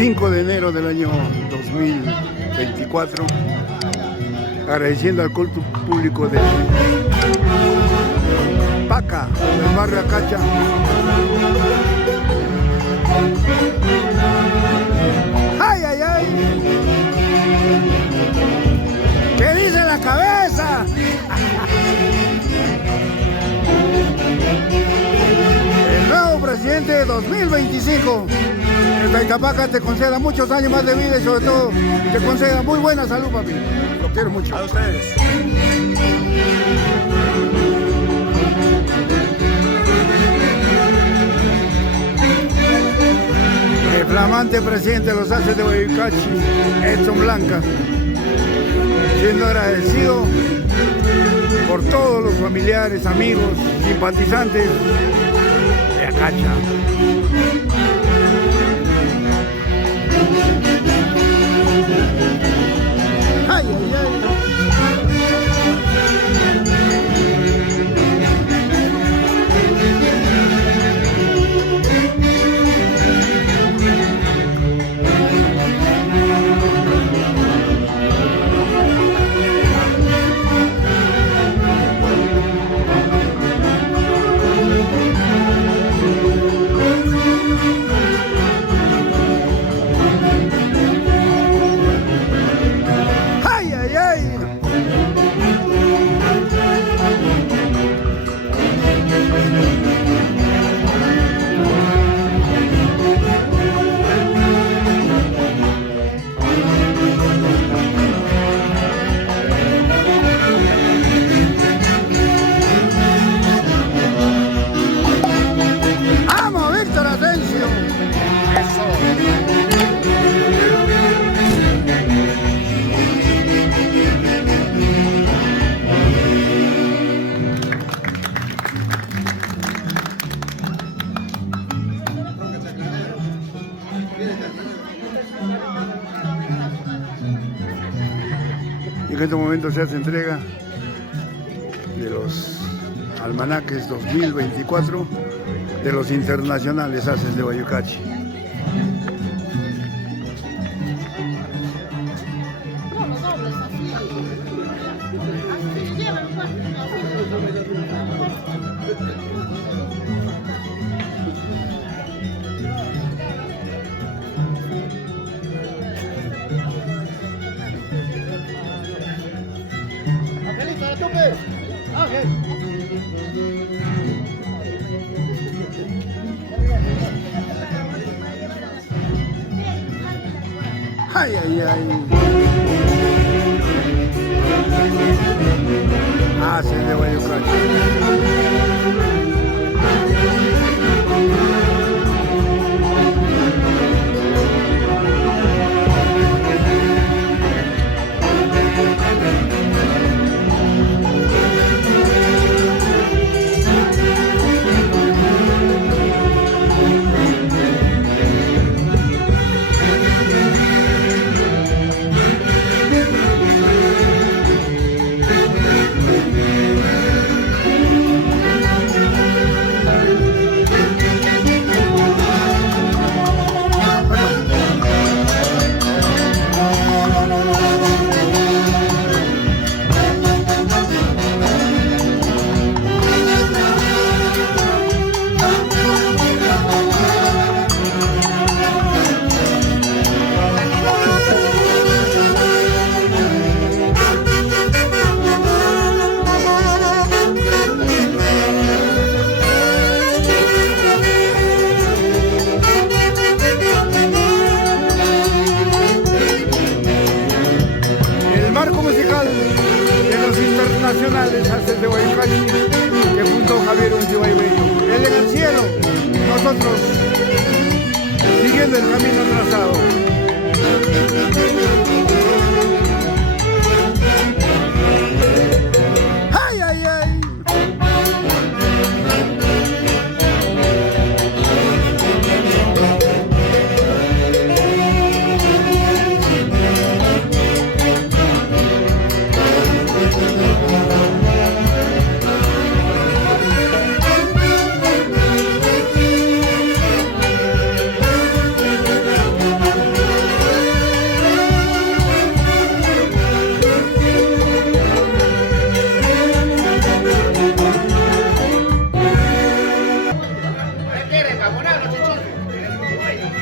5 de enero del año 2024, agradeciendo al culto público de Paca, del barrio Acacha. ¡Ay, ay, ay! ¿Qué dice la cabeza? El nuevo presidente de 2025. El Taytapaca te conceda muchos años más de vida y sobre todo te conceda muy buena salud, papi. Lo quiero mucho. A ustedes. El flamante presidente de los Aces de Guayucachi, Edson Blanca, siendo agradecido por todos los familiares, amigos, simpatizantes de Acacha. Ay, ay, ay. En este momento se hace entrega de los almanaques 2024 de los internacionales Aces de Guayucachi. Ay, ay, ay. Aces de Guayucachi.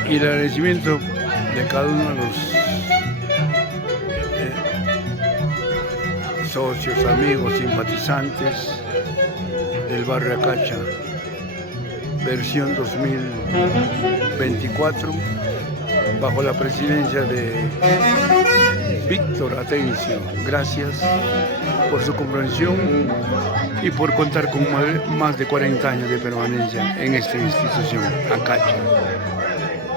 Y el agradecimiento de cada uno de los socios, amigos, simpatizantes del barrio Acacha, versión 2024, bajo la presidencia de Víctor Atencio. Gracias por su comprensión y por contar con más de 40 años de permanencia en esta institución, Acacha,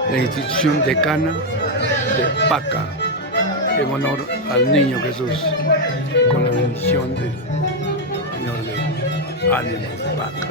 la institución decana de Paca, en honor al niño Jesús, con la bendición del Señor de Ánimas de Paca.